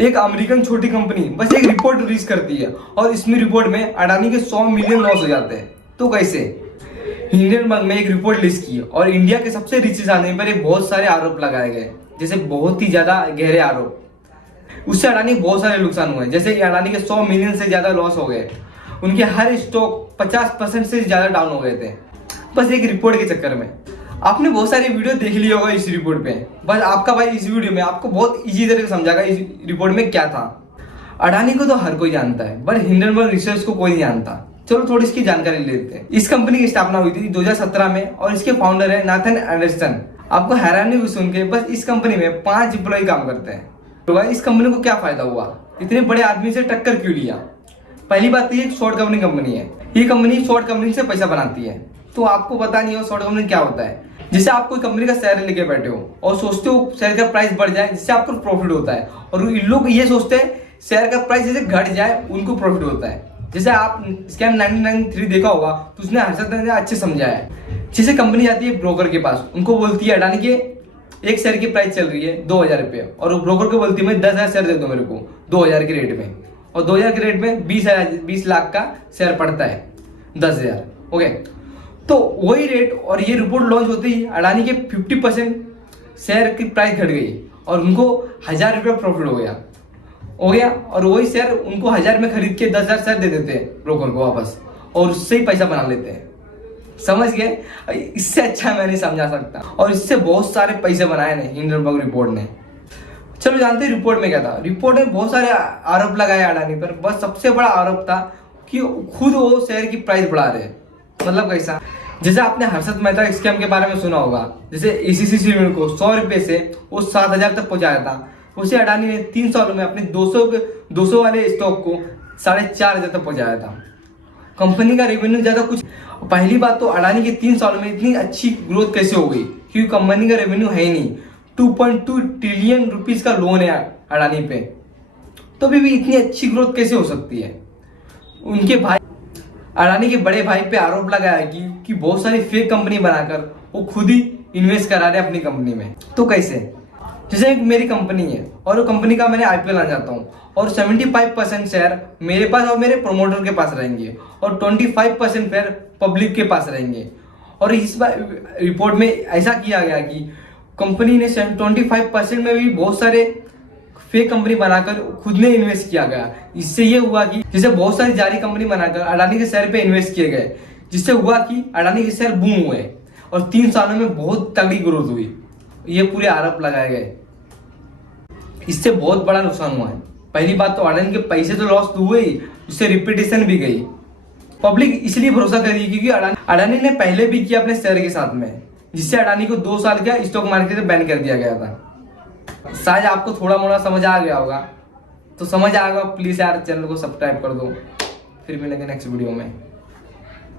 एक अमेरिकन छोटी कंपनी बस एक रिपोर्ट रिलीज करती है और इसमें रिपोर्ट में अडानी के 100 मिलियन लॉस हो जाते हैं। तो कैसे? हिंडनबर्ग में एक रिपोर्ट रिलीज की और इंडिया के सबसे रिचेस्ट आदमी पर एक बहुत सारे आरोप लगाए गए, जैसे बहुत ही ज्यादा गहरे आरोप। उससे अडानी को बहुत सारे नुकसान हुए, जैसे कि अडानी के 100 मिलियन से ज्यादा लॉस हो गए, उनके हर स्टॉक 50% से ज्यादा डाउन हो गए थे बस एक रिपोर्ट के चक्कर में। आपने बहुत सारी वीडियो देख ली होगा इस रिपोर्ट पे, बस आपका भाई इस वीडियो में आपको बहुत इजी तरीके से समझाएगा इस रिपोर्ट में क्या था। अडानी को तो हर कोई जानता है, बट हिंडनबर्ग रिसर्च को कोई नहीं जानता। चलो थोड़ी इसकी जानकारी लेते हैं। इस कंपनी की स्थापना हुई थी 2017 में और इसके फाउंडर है नाथन एंडरसन। आपको हैरानी हुई सुन के, बस इस कंपनी में 5 एम्प्लॉय काम करते हैं। तो भाई इस कंपनी को क्या फायदा हुआ, इतने बड़े आदमी से टक्कर क्यों लिया? पहली बात तो ये शॉर्ट कंपनी है। ये कंपनी शॉर्ट कंपनी से पैसा बनाती है। तो आपको पता नहीं हो शॉर्ट कंपनी क्या होता है। जैसे आप कोई कंपनी का शेयर लेके बैठे हो और सोचते हो शेयर का प्राइस बढ़ जाए जिससे आपको प्रॉफिट होता है, और लोग ये सोचते हैं शेयर का प्राइस जैसे घट जाए उनको प्रॉफिट होता है। जैसे आप स्कैम 993 देखा होगा तो उसने हर्षद ने अच्छे समझाया है। जैसे कंपनी जाती है ब्रोकर के पास, उनको बोलती है अडानी के एक शेयर की प्राइस चल रही है 2000 रुपये, और वो ब्रोकर को बोलती है मैं 10,000 शेयर दे दो मेरे को 2000 के रेट में, और 2000 के रेट में 20 लाख का शेयर पड़ता है 10,000। ओके, तो वही रेट और ये रिपोर्ट लॉन्च होते ही अडानी के 50% शेयर की प्राइस घट गई और उनको 1000 रुपये प्रॉफिट हो गया। और वही शेयर उनको 1000 में खरीद के 10,000 शेयर दे देते हैं ब्रोकर को वापस, और उससे ही पैसा बना लेते हैं। समझ गए? इससे अच्छा मैं नहीं समझा सकता, और इससे बहुत सारे पैसे बनाए ने हिंडनबर्ग रिपोर्ट ने। चलो जानते हैं रिपोर्ट में क्या था। रिपोर्ट में बहुत सारे आरोप लगाए अडानी पर, बस सबसे बड़ा आरोप था कि खुद वो शेयर की प्राइस बढ़ा रहे। मतलब कैसा? जैसे आपने हर्षद मेहता स्कैम के बारे में सुना होगा, जैसे एसीसी लिमिटेड को 100 रुपये से वो 7,000 तक पहुंचाया था, उसे अडानी ने 3 सालों में अपने 200 वाले स्टॉक को 4,500 तक पहुंचाया था। कंपनी का रेवेन्यू ज्यादा कुछ। पहली बात तो अडानी के 3 सालों में इतनी अच्छी ग्रोथ कैसे हो गई, क्योंकि कंपनी का रेवेन्यू है ही नहीं। 2.2 ट्रिलियन रुपीज का लोन है अडानी पे, तो भी इतनी अच्छी ग्रोथ कैसे हो सकती है? उनके भाई अडानी के बड़े भाई पे आरोप लगाया कि बहुत सारी फेक कंपनी बनाकर वो खुद ही इन्वेस्ट करा रहे अपनी कंपनी में। तो कैसे? जैसे एक मेरी कंपनी है और वो कंपनी का मैंने आईपीओ लाना चाहता हूँ, और 75% शेयर मेरे पास और मेरे प्रमोटर के पास रहेंगे, और 25% शेयर पब्लिक के पास रहेंगे। और इस बार रिपोर्ट में ऐसा किया गया कि कंपनी ने 25% में भी बहुत सारे फेक कंपनी बनाकर खुद ने इन्वेस्ट किया गया। इससे ये हुआ कि जैसे बहुत सारी जारी कंपनी बनाकर अडानी के शेयर पे इन्वेस्ट किए गए, जिससे हुआ कि अडानी के शेयर बूम हुए और 3 सालों में बहुत तगड़ी ग्रोथ हुई। ये पूरे आरोप लगाए गए, इससे बहुत बड़ा नुकसान हुआ है। पहली बात तो अडानी के पैसे तो लॉस हुए ही, उससे रिपीटेशन भी गई। पब्लिक इसलिए भरोसा करी क्योंकि अडानी ने पहले भी किया अपने शेयर के साथ में, जिससे अडानी को 2 साल का स्टॉक मार्केट से बैन कर दिया गया था। शायद आपको थोड़ा मोड़ा समझ आ गया होगा, तो समझ आ गया प्लीज यार चैनल को सब्सक्राइब कर दो। फिर मिलेंगे नेक्स्ट वीडियो में।